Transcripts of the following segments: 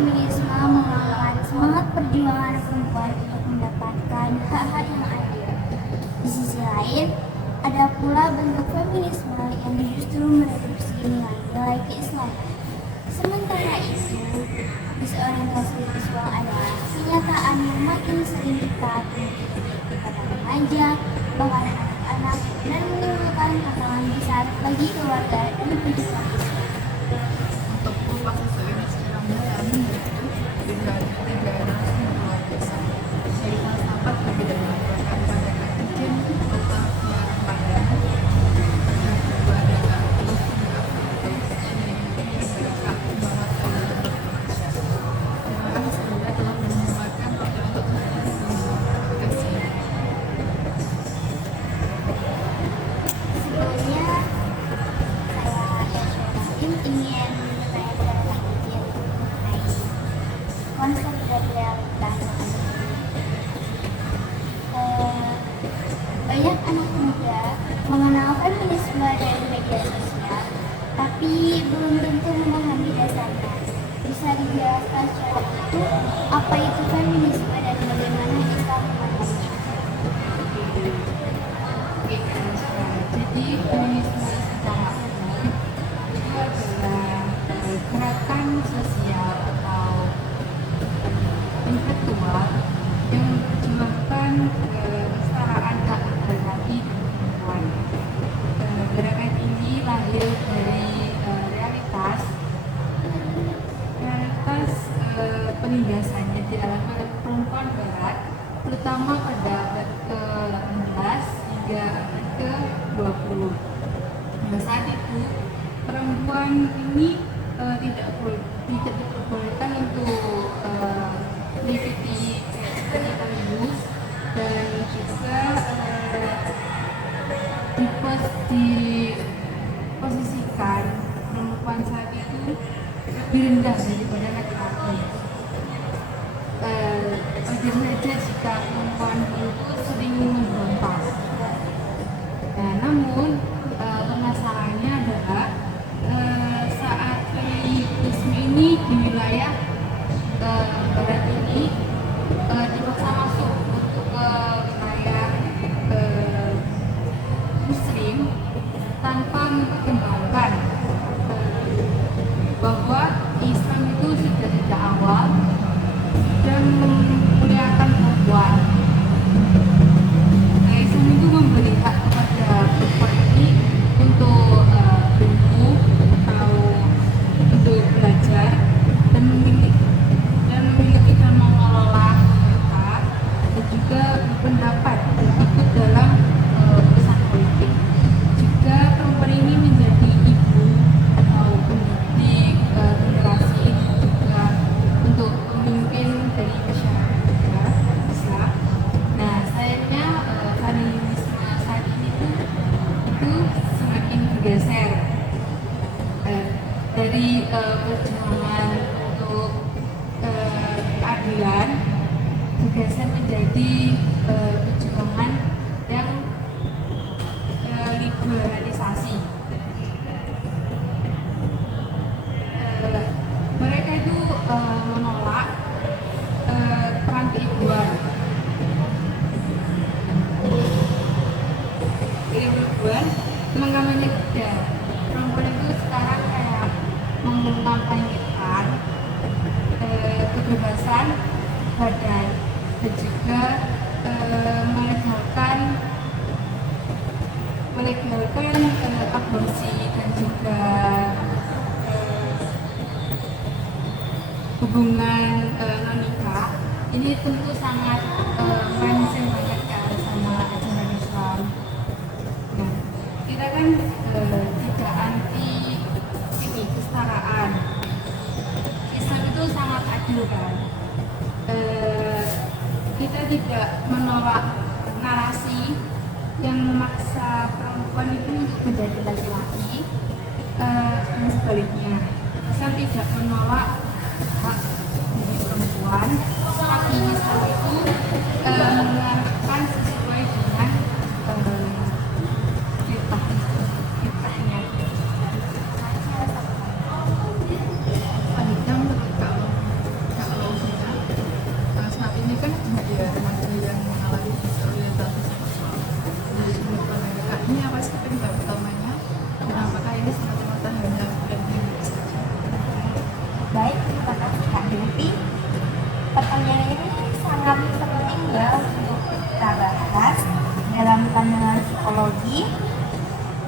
feminisme mengangkat semangat perjuangan perempuan untuk mendapatkan hak-hak yang adil. Di sisi lain, ada pula bentuk feminisme yang justru mereduksi nilai-nilai keislaman. Sementara itu, disorientasi seksual adalah kenyataan yang makin sering kita temui pada remaja, bahkan anak-anak, dan menimbulkan tantangan besar bagi keluarga dan pendidikan Islam. Untuk mengubah sosok ini secara mendalam dengan tiga narasi yang luar biasa. Dari filsafat berbeda mengatakan pada kecil otaknya pandang. Yang kedua adalah usulnya mereka membangun Indonesia. Terima kasih sebenarnya telah menyempatkan waktu untuk hadir di podcast ini. Sebelumnya, saya ingin bertanya kepada Kak Ijin mengenai konsep dari realitas. Banyak anak muda mengenal feminisme dari media sosial, tapi belum tentu memahami dasarnya. Bisa dijelaskan secara utuh apa itu feminisme dan bagaimana Islam memandangnya? Jadi feminisme secara umum itu adalah gerakan sosial atau intelektual yang memperjuangkan kesetaraan hak laki-laki dan perempuan. Gerakan ini lahir dari realitas penindasannya dialami oleh perempuan barat, terutama pada abad ke-18 hingga abad ke-20. Nah, saat itu perempuan ini tidak diperbolehkan untuk mengikuti seksualitas dan juga diposisikan perempuan saat itu lebih rendah daripada laki-laki. Wajar saja jika perempuan itu sering memberontak. Nah, namun permasalahannya adalah saat feminisme ini di wilayah barat ini dipaksa masuk untuk ke wilayah muslim tanpa mempertimbangkan bahwa Islam itu sudah sejak awal dan memuliakan perempuan. Islam itu memberi hak kepada perempuan ini untuk berbuku atau untuk belajar dan memiliki dan mengelola harta dan juga berpendapat dan ikut dalam urusan politik. Juga perempuan ini menjadi ibu atau pendidik generasi juga untuk pemimpin dari masyarakat Islam. Nah, sayangnya feminisme saat ini itu semakin bergeser dari perjuangan untuk keadilan bergeser menjadi perjuangan yang liberalisasi. Mereka itu menolak peran keibuan. Keibuan mengampanyekan perempuan itu sekarang kayak mengampanyekan kebebasan badan dan juga melegalkan aborsi dan juga hubungan non-nikah. Ini tentu sangat melenceng banget kan sama ajaran Islam. Nah, kita kan tidak anti ini kesetaraan. Islam itu sangat adil kan. Kita tidak menolak narasi yang memaksa perempuan itu untuk menjadi laki-laki dan sebaliknya. Islam tidak menolak hak dari perempuan, tapi Islam itu mengarahkan sesuai dengan fitrahnya. Ini apa sih penyebab utamanya? Apakah ini semata-mata hanya bulan saja? Baik, terima kasih Kak Devi. Pertanyaan ini sangat penting ya untuk kita bahas dalam pandangan psikologi.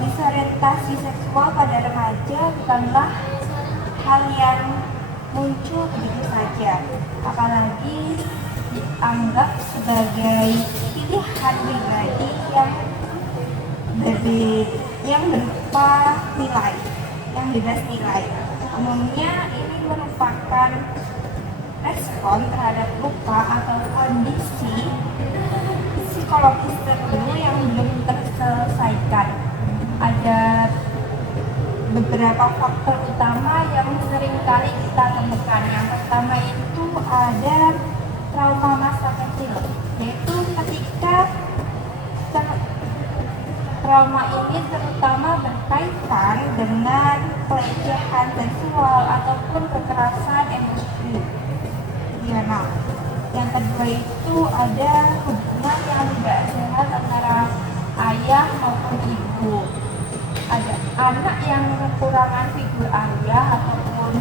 Disorientasi seksual pada remaja bukanlah hal yang muncul begitu saja, apalagi dianggap sebagai pilihan pribadi yang berupa nilai, yang bebas nilai. Umumnya ini merupakan respon terhadap luka atau kondisi psikologis tertentu yang belum terselesaikan. Ada beberapa faktor utama yang sering kali kita temukan. Yang pertama itu ada trauma masa kecil, yaitu ketika trauma ini terutama berkaitan dengan pelecehan seksual ataupun kekerasan emosi. Nah, yang kedua itu ada hubungan yang tidak sehat antara ayah maupun ibu. Ada anak yang kekurangan figur ayah ataupun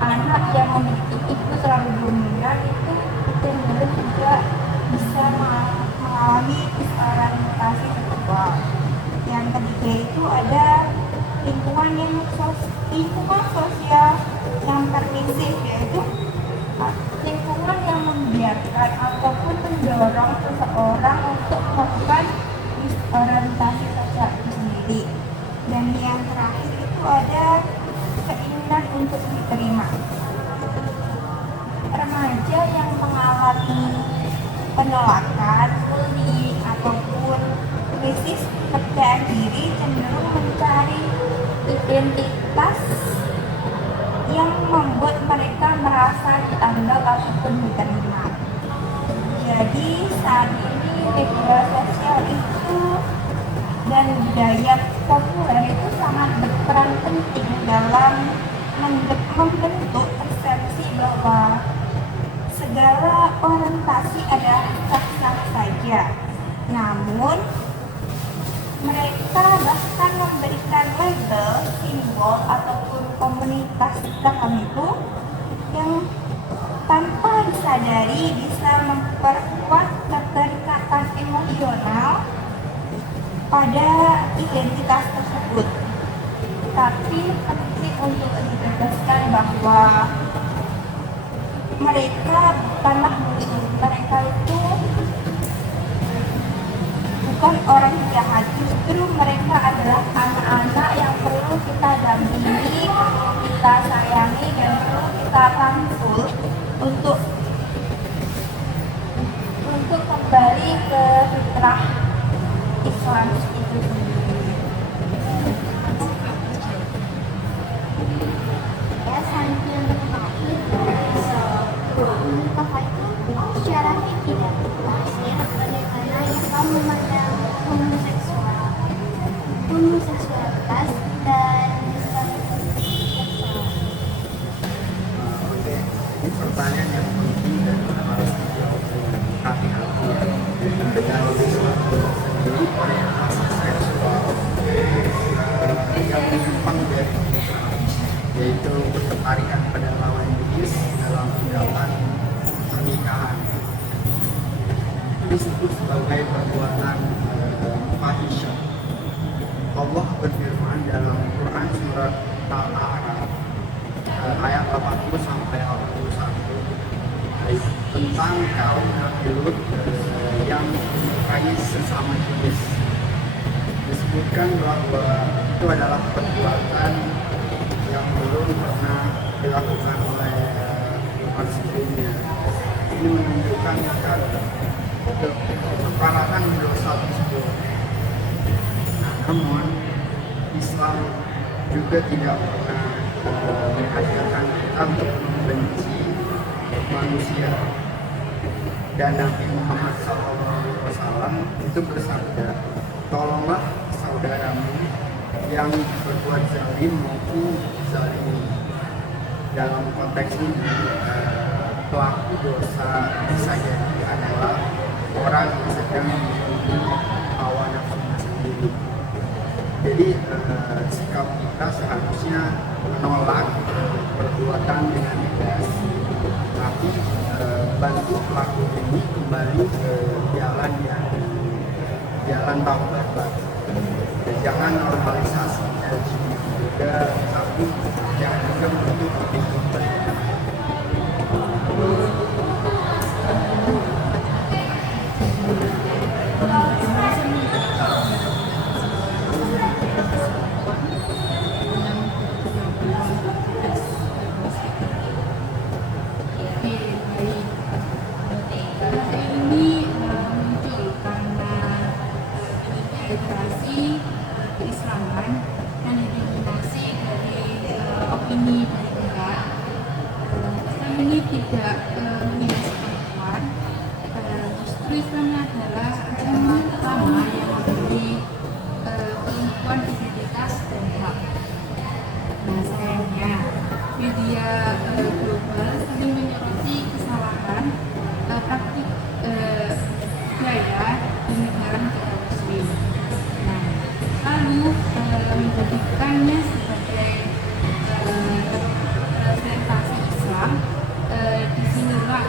anak yang memiliki ibu terlalu dominan itu cenderung juga bisa mengalami disorientasi seksual. Yang ketiga itu ada lingkungan sosial yang permisif, yaitu lingkungan yang membiarkan ataupun mendorong seseorang untuk melakukan disorientasi sosial itu sendiri. Dan yang terakhir itu ada keinginan untuk diterima. Remaja yang mengalami penolakan, bullying ataupun krisis kepercayaan diri cenderung mencari identitas yang membuat mereka merasa dianggap ataupun diterima. Jadi saat ini media sosial itu dan budaya populer itu sangat berperan penting dalam membentuk persepsi bahwa segala orientasi adalah sah-sah saja. Namun mereka bahkan memberikan label, simbol ataupun komunitas tertentu yang tanpa disadari bisa memperkuat keterikatan emosional pada identitas tersebut. Tapi penting untuk ditegaskan bahwa mereka bukanlah musuh, mereka itu bukan orang jahat, justru mereka adalah anak-anak yang perlu kita dampingi, kita sayangi, dan perlu kita rangkul untuk kembali ke fitrah Islam itu sendiri. Ya, sambil menikmati Kakak itu secara tidak bahasnya bagaimana yang kamu memandang homoseksualitas dan disabilitas seksual. Oke, ini pertanyaan yang penting dan harus hati-hati ya dengan sesuatu sendiri orientasi seksual yang menyimpang dari yaitu ketertarikan pada lawan jenis dalam tindakan pernikahan. Disebut sebagai perbuatan fahisyah. Allah berfirman dalam Quran surat Al-A'raf ayat 80 sampai 81 tentang kaum Nabi Lut yang menyukai sesama jenis. Disebutkan bahwa itu adalah perbuatan yang belum pernah dilakukan oleh umat sebelumnya. Ini menunjukkan keparatan dosa tersebut. Namun Islam juga tidak pernah mengajarkan kita untuk membenci manusia. Dan Nabi Muhammad SAW itu bersabda, tolonglah saudaramu yang berbuat zalim maupun zalimi. Dalam konteks ini pelaku dosa bisa jadi adalah orang yang sedang membunuh hawa nafsunya sendiri. Jadi sikap kita seharusnya menolak perbuatan dengan tegas, tapi bantu pelaku ini kembali ke jalan taubat, Pak. Jangan normalisasi juga, tapi jangan juga menutup pintu kebaikan. Keislaman dan didominasi dari opini dari pihak Islam ini tidak menindas perempuan. Justru Islam adalah agama pertama yang memberi perempuan identitas dan hak. Nah, sayangnya media global sering menyoroti kesalahan praktik gaya di negara-negara Muslim. Lalu menjadikannya sebagai representasi Islam. Disinilah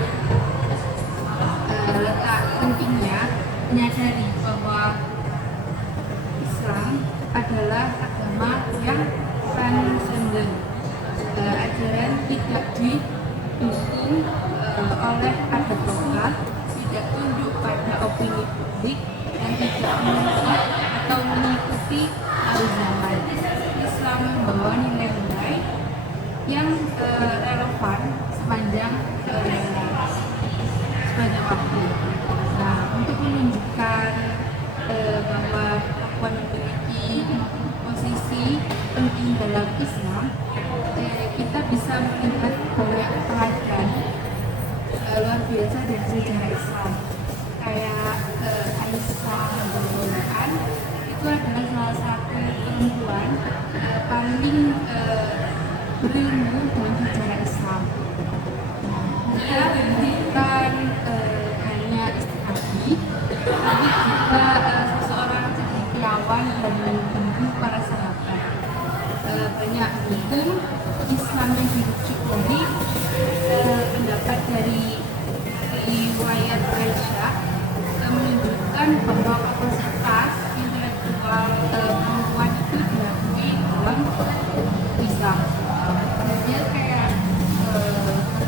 letak pentingnya menyadari bahwa Islam adalah agama yang transenden. Ajaran tidak didukung oleh adat lokal, tidak tunduk pada opini publik, dan tidak mengubah atau mengikuti arus zaman. Islam membawa nilai-nilai yang relevan sepanjang waktu. Nah, untuk menunjukkan bahwa perempuan memiliki posisi penting dalam Islam, kita bisa melihat banyak pelajaran luar biasa dari sejarah Islam. Kayak Aisyah Al-Quran itu adalah salah satu perempuan paling berilmu dalam sejarah Islam. Dia bukan hanya istri Nabi, tapi juga seseorang cendekiawan dan membimbing para sahabat. Banyak hukum Islam yang dirujuk dari pendapat dari riwayat Aisyah menunjukkan bahwa kapasitas intelektual perempuan itu diakui dalam Islam. Dia kayak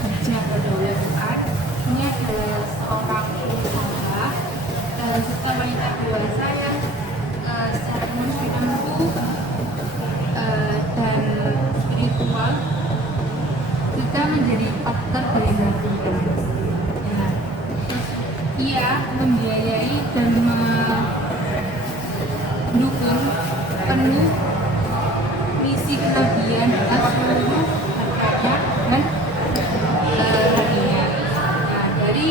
Khadijah Badawiyah Quran, ini adalah seorang wanita, serta wanita dewasa yang secara emosional dan spiritual kita menjadi faktor dari Nabi. Ia membiayai dan mendukung penuh misi kenabian atas seluruh hartanya dan hatinya. Nah, dari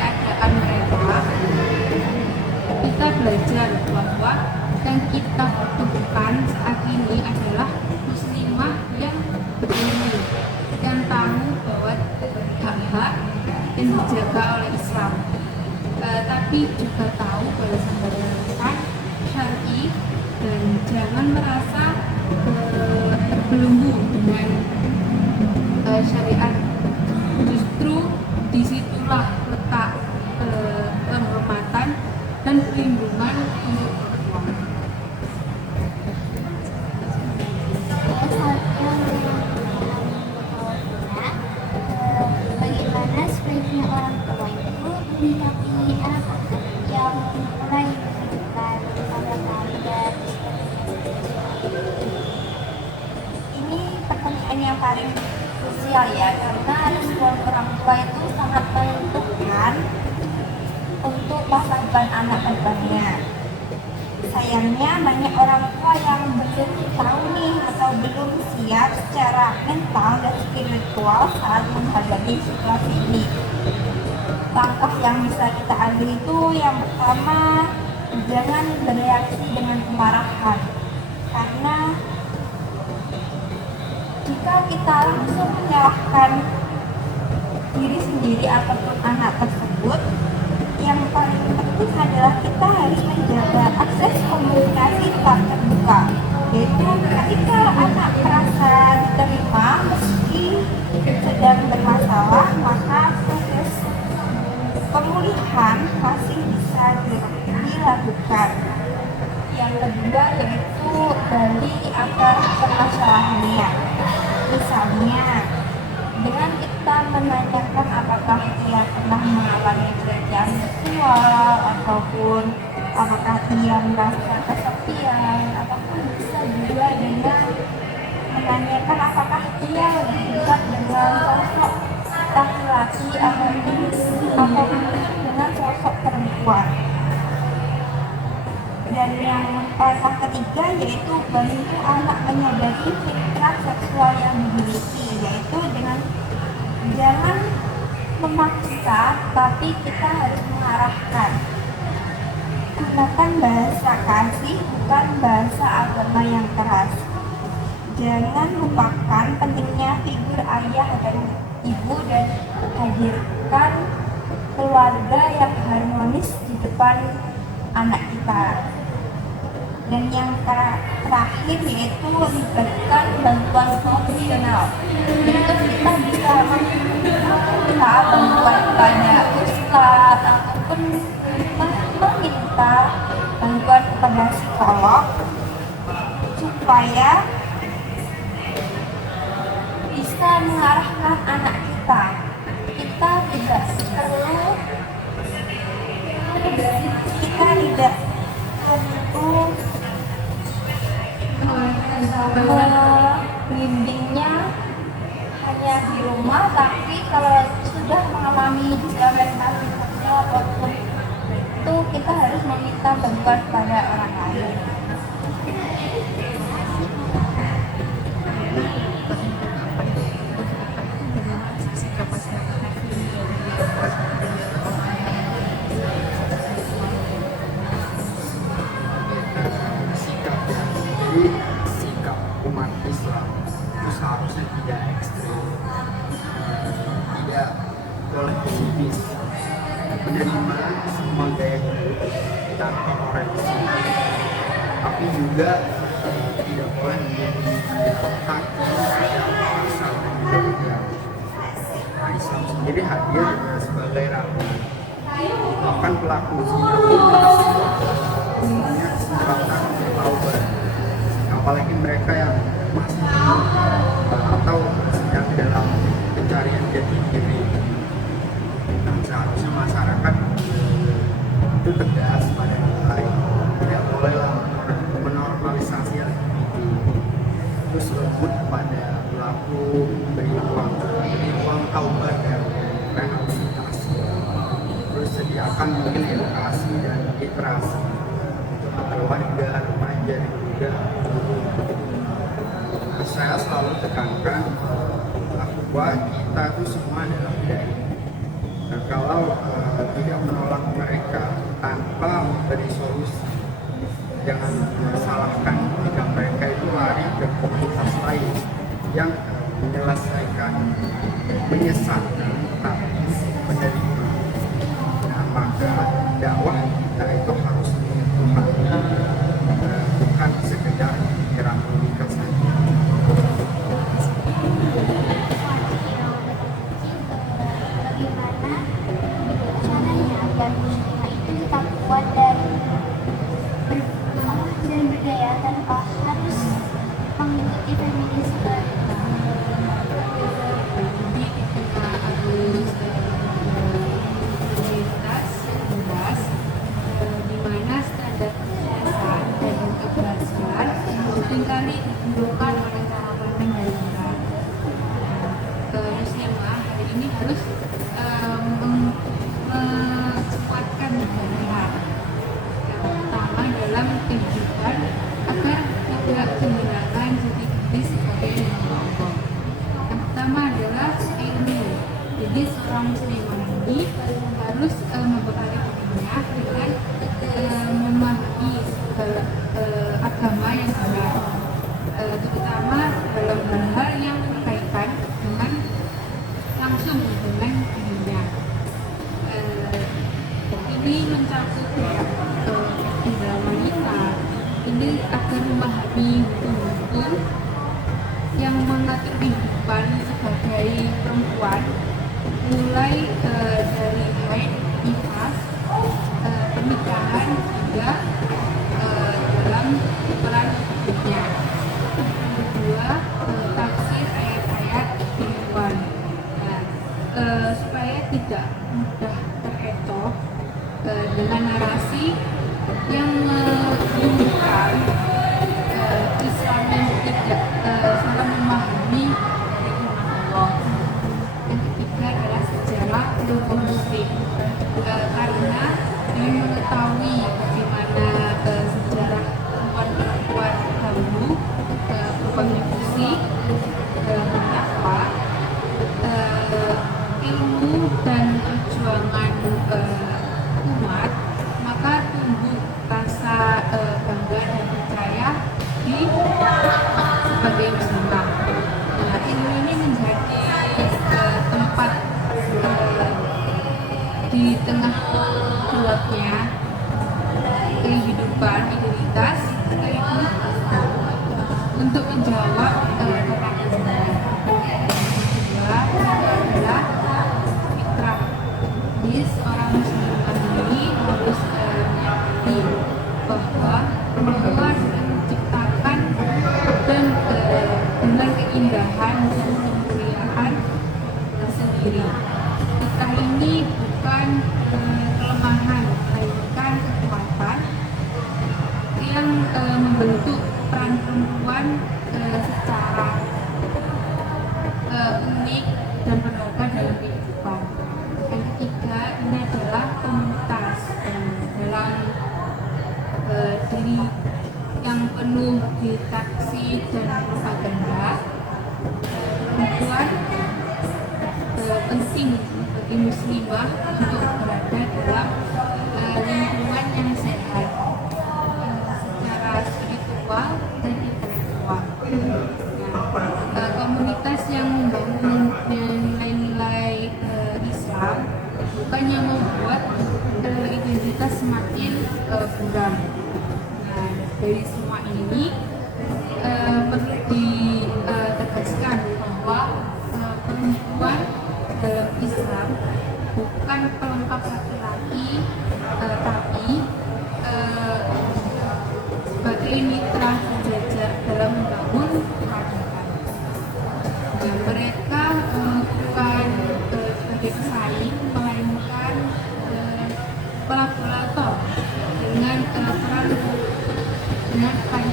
keadaan mereka kita belajar bahwa yang kita butuhkan saat ini adalah muslimah yang berilmu, yang tahu bahwa hak-hak yang dijaga oleh Islam, tapi juga tahu balasan-balasan syar'i dan jangan merasa terbelenggu dengan syariat. Justru disitulah letak penghormatan dan perlindungan untuk perempuan. Bagaimana sebaiknya orang tua itu menyikapi anak yang mulai menunjukkan tanda-tanda dan ini pertanyaan yang paling krusial ya, karena respon orang tua itu sangat menentukan untuk masa depan anak-anaknya. Sayangnya banyak orang tua yang belum tahu nih atau belum siap secara mental dan spiritual saat menghadapi situasi ini. Langkah yang bisa kita ambil itu yang pertama, jangan bereaksi dengan kemarahan, karena jika kita langsung menyalahkan diri sendiri ataupun anak tersebut, yang paling penting adalah kita harus menjaga akses komunikasi tetap terbuka, yaitu ketika anak merasa diterima meski sedang bermasalah, maka proses pemulihan masih bisa dilakukan. Yang kedua yaitu dari akar permasalahannya. Misalnya, dengan kita menanyakan apakah ia pernah mengalami pelecehan seksual ataupun apakah ia merasa kesepian, ataupun bisa juga dengan menanyakan apakah ia lebih dekat dengan sosok laki-laki ataupun dengan sosok perempuan. Dan yang langkah ketiga yaitu bantu anak menyadari fitrah seksual yang dimiliki, yaitu dengan jangan memaksa, tapi kita harus mengarahkan. Gunakan bahasa kasih, bukan bahasa agama yang keras. Jangan lupakan pentingnya figur ayah dan ibu dan hadirkan keluarga yang harmonis di depan anak kita. Dan yang terakhir yaitu libatkan bantuan profesional. Itu kita bisa meminta bantuan kepada ustadz ataupun meminta bantuan kepada psikolog supaya bisa mengarahkan anak kita. Kita tidak perlu membimbingnya hanya di rumah, tapi kalau sudah mengalami eksperimentasi sosial apapun itu kita harus meminta bantuan pada orang lain. Jadi sikap umat Islam itu seharusnya tidak ekstrim, tidak kolektivis, menerima semua gaya hidup tanpa koreksi, tapi juga tidak boleh menjadi hakim yang pasal dan juga. Islam sendiri hadir sebagai rapi, bahkan pelaku zina punya kesempatan untuk taubat, apalagi mereka yang masih atau sedang dalam pencarian jati diri. Nah, seharusnya masyarakat itu tegas pada nilai, tidak bolehlah menormalisasi LGBT, terus lembut pada pelaku, beri ruang taubat dan rehabilitasi, terus sediakan mungkin edukasi dan literasi untuk warga, remaja dan juga guru. Saya selalu tekankan bahwa kita itu semua adalah dari. Nah, kalau tidak menolak mereka tanpa memberi solusi, jangan salahkan jika mereka itu lari ke komunitas lain yang menyelesaikan, menyesatkan, tapi menerima. Nah, maka dakwah kita itu harus menyentuh hati, bukan sekedar pikiran logika saja. Bagaimana caranya agar muslimah itu tetap kuat dan berdaya tanpa harus mengikuti feminisme. Jadi ketika ada komunitas luas di mana standar kesehatan dan keberhasilan seringkali ditentukan oleh cara pandang dari kita. Muslimah hari ini harus menguatkan syariat yang pertama dalam kehidupan agar tidak kehilangan jati diri sebagai hamba Allah. Yang pertama adalah ilmu. Jadi seorang muslimah ini harus membekali dirinya dengan memahami segala agama yang benar, terutama dalam hal-hal yang berkaitan dengan langsung dengan dirinya. Ini mencakup agar memahami hukum yang mengatur kehidupan sebagai perempuan, mulai dari haid, nifas, pernikahan hingga dalam peran hidupnya. Kedua, tafsir ayat-ayat kehidupan. Nah, supaya tidak mudah terecoh dengan narasi yang menyebutkan Islam yang tidak salah memahami dari iman Allah. Yang ketiga adalah sejarah tokoh muslim, karena dengan mengetahui bagaimana sejarah perempuan dahulu berkontribusi dalam berdakwah, ilmu dan perjuangan umat, maka tumbuh rasa bangga dan percaya di sebagai muslimah. Nah, ilmu ini menjadi tempat di tengah gelapnya kehidupan identitas sekaligus untuk menjawab pertanyaan kedua adalah fitrah. Jadi seorang muslimah ini harus mengerti bahwa perempuan diciptakan dan dengan keindahan dan kemuliaan tersendiri. Fitrah ini bukan kelemahan, melainkan kekuatan yang membentuk peran perempuan secara unik dan berharga dalam kehidupan. Yang ketiga, ini adalah komunitas dalam diri yang penuh distraksi dan propaganda. Perempuan penting bagi muslimah untuk berada dalam lingkungan yang sehat secara spiritual dan intelektual. Nah, komunitas yang membangun nilai-nilai Islam bukannya membuat identitas semakin buram. Nah, dari semua ini perlu ditegaskan bahwa perempuan dalam Islam bukan pelengkap laki-laki, tapi sebagai mitra sejajar dalam membangun peradaban. Nah, mereka bukan sebagai pesaing, melainkan kolaborator dengan perannya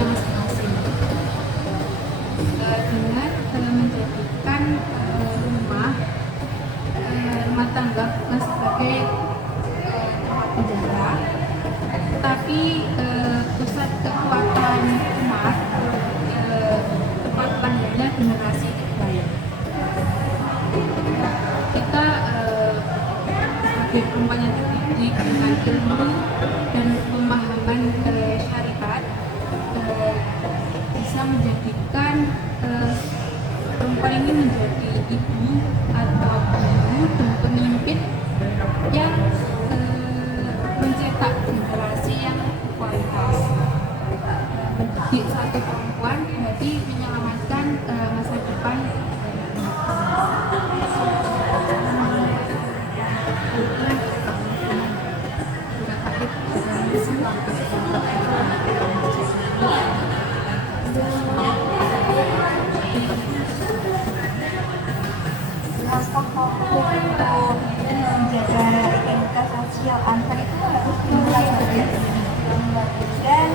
masing-masing, dengan menjadikan rumah tangga bukan sebagai tempat penjara, tetapi pusat kekuatan umat, tempat lahirnya generasi terbaik. Kita sebagai perempuan yang terdidik dengan ilmu dan pemahaman syariat bisa menjadikan perempuan ini menjadi ibu atau guru dan pemimpin yang mencetak generasi yang kualitas. Mendidik satu perempuan berarti menyelamatkan masa depan. Langkah konkret untuk menjaga identitas sosial antar itu harus dimulai dari diri. Dan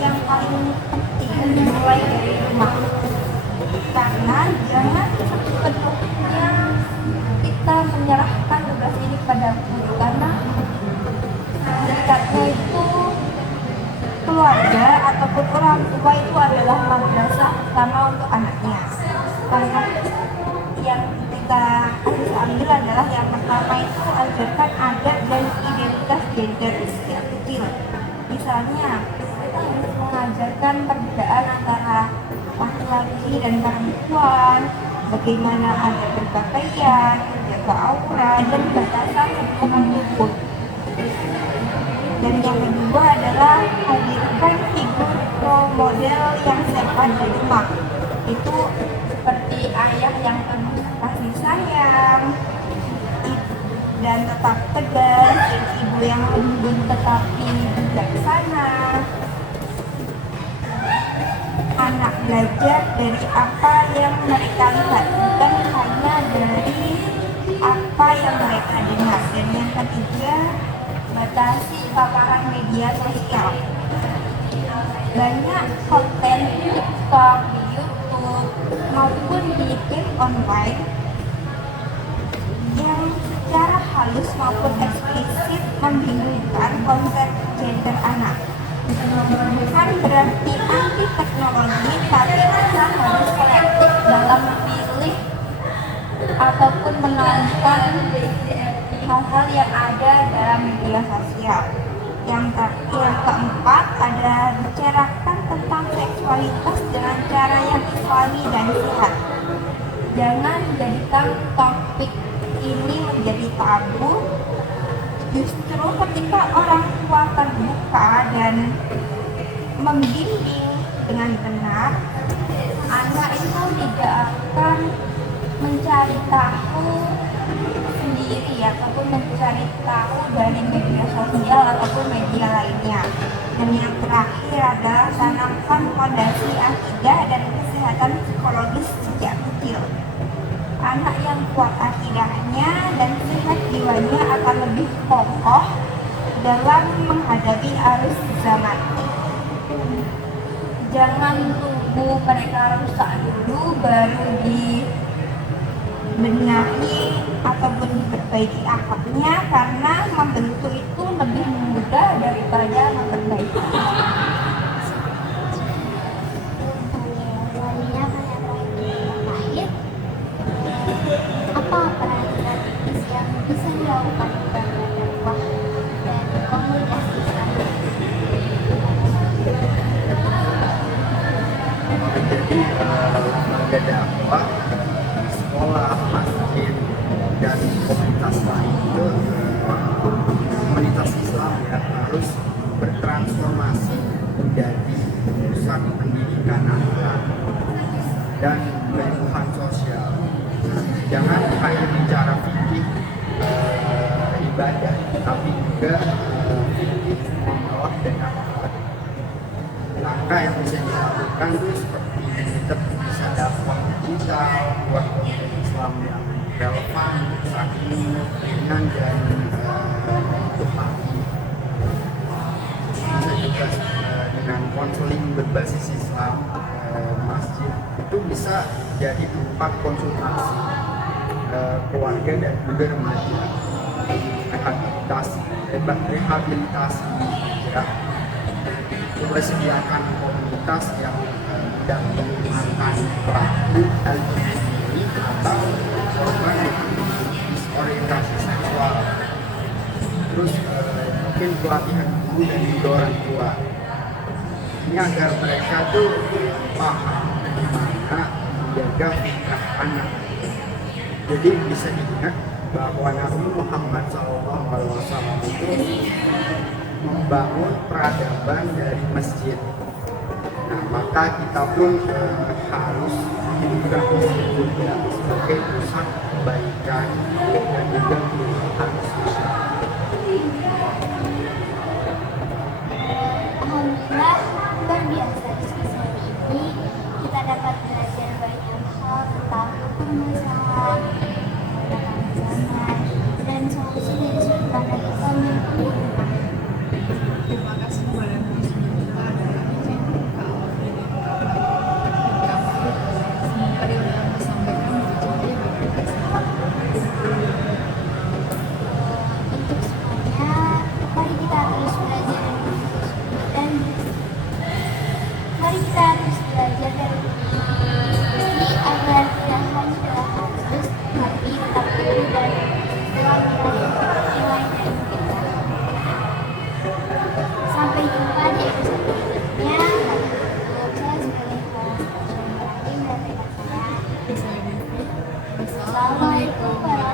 yang paling penting dimulai dari rumah, karena jangan sepenuhnya kita menyerahkan tugas ini pada guru, karena hakikatnya itu keluarga ataupun orang tua itu adalah madrasah pertama untuk anaknya. Karena yang kita harus ambil adalah yang pertama itu ajarkan adat dan identitas gender sejak kecil. Misalnya kita harus mengajarkan perbedaan antara laki-laki dan perempuan, bagaimana ada berpakaian, menjaga aurat dan batasan hubungan tubuh. Dan yang kedua adalah hadirkan figur role model yang sehat di rumah. Itu seperti ayah yang penuh kasih sayang dan tetap tegas, ibu yang lembut tetapi bijaksana. Anak belajar dari apa yang mereka lihat, bukan hanya dari apa yang mereka dengar. Dan yang ketiga, batasi paparan media sosial. Banyak konten di TikTok, di YouTube, maupun di game online yang secara halus maupun eksplisit membingungkan konsep gender anak. Bukan berarti anti teknologi, tapi kita harus selektif dalam memilih ataupun menonton hal-hal yang ada dalam media sosial. Yang keempat ada bicarakan tentang seksualitas dengan cara yang islami dan sehat. Jangan jadikan topik ini menjadi tabu. Justru ketika orang tua terbuka dan membimbing dengan benar, anak itu tidak akan mencari tahu sendiri ataupun mencari tahu dari media sosial ataupun media lainnya. Dan yang terakhir adalah tanamkan fondasi akidah dan kesehatan psikologis sejak kecil. Anak yang kuat akidahnya dan sehat jiwanya akan lebih kokoh dalam menghadapi arus zaman. Jangan tunggu mereka rusak dulu baru dibenahi ataupun diperbaiki akhlaknya, karena membentuk itu lebih mudah daripada memperbaiki. Apa peran strategis yang bisa dilakukan lembaga dakwah dan komunitas Islam? Jadi lembaga dakwah, sekolah, masjid, dan komunitas lain itu komunitas Islam ya harus bertransformasi menjadi pusat pendidikan anak dan penyuluhan sosial. Jangan hanya bicara fikih ibadah, tapi juga fikih Allah dan akhlak. Langkah yang bisa dilakukan itu seperti kita bisa dakwah digital, buat konten Islam yang relevan saat ini, ringan dan untuk hati. Bisa juga dengan konseling berbasis Islam, masjid itu bisa jadi tempat konsultasi keluarga dan juga remaja, rehabilitasi ya. Kita sediakan komunitas yang mendampingi mantan pelaku LGBT atau korban disorientasi seksual. Terus mungkin pelatihan guru dan juga orang tua. Ini agar mereka tuh paham bagaimana menjaga fitrah anak. Jadi bisa diingat bahwa Nabi Muhammad SAW itu membangun peradaban dari masjid. Nah, maka kita pun harus menjadikan masjid juga sebagai pusat kebaikan dan juga perubahan sosial. Alhamdulillah, luar biasa diskusi hari ini. Kita dapat belajar banyak hal tentang permasalahan, perkembangan zaman, dan solusi dari sudut pandang Islam yang penuh. Terima kasih kepada kita adalah izin ke Allah dan semoga yang disampaikan menjadi berkah. Untuk semuanya, mari kita terus belajar dan mari kita terus belajar dan diskusi agar tidak hanya dalam harus tapi tetap dan dalam nilai dan kita. Sampai jumpa di episode berikutnya. Saya sebagai host dan rekan saya. Saya Devi. Assalamualaikum warahmatullahi wabarakatuh.